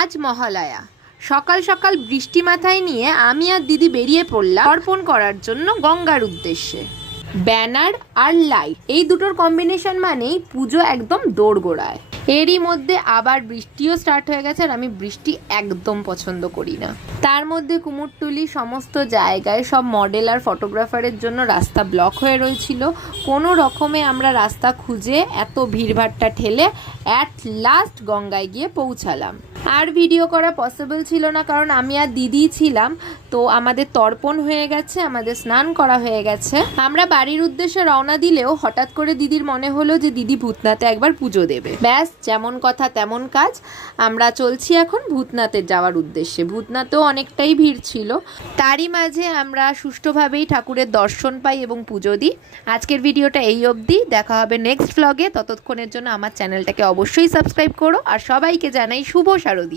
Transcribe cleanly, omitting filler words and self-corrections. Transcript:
আজ মহালয়া। সকাল সকাল বৃষ্টি মাথায় নিয়ে আমি আর দিদি বেরিয়ে পড়লাম অর্পণ করার জন্য গঙ্গার উদ্দেশ্যে। ব্যানার আর লাইট এই দুটোর কম্বিনেশন মানেই পুজো একদম দোরগোড়ায়। এরই মধ্যে আবার বৃষ্টিও স্টার্ট হয়ে গেছে, আর আমি বৃষ্টি একদম পছন্দ করি না। তার মধ্যে কুমোরটুলি সমস্ত জায়গায় সব মডেল আর ফটোগ্রাফারের জন্য রাস্তা ব্লক হয়ে রয়েছিল। কোনো রকমে আমরা রাস্তা খুঁজে এত ভিড়ভাট্টা ঠেলে অ্যাট লাস্ট গঙ্গায় গিয়ে পৌঁছালাম। আর ভিডিও করা পসিবল ছিল না, কারণ আমি আর দিদিই ছিলাম। তো আমাদের তর্পণ হয়ে গেছে, আমাদের স্নান করা হয়ে গেছে। আমরা বাড়ির উদ্দেশ্যে রওনা দিলেও হঠাৎ করে দিদির মনে হলো যে দিদি ভূতনাথে একবার পুজো দেবে। ব্যাস, যেমন কথা তেমন কাজ। আমরা চলছি এখন ভূতনাথের যাওয়ার উদ্দেশ্যে। ভূতনাথেও অনেকটাই ভিড় ছিল, তারই মাঝে আমরা সুষ্ঠুভাবেই ঠাকুরের দর্শন পাই এবং পুজো দিই। আজকের ভিডিওটা এই অবধি, দেখা হবে নেক্সট ভ্লগে। ততক্ষণের জন্য আমার চ্যানেলটাকে অবশ্যই সাবস্ক্রাইব করো, আর সবাইকে জানাই শুভ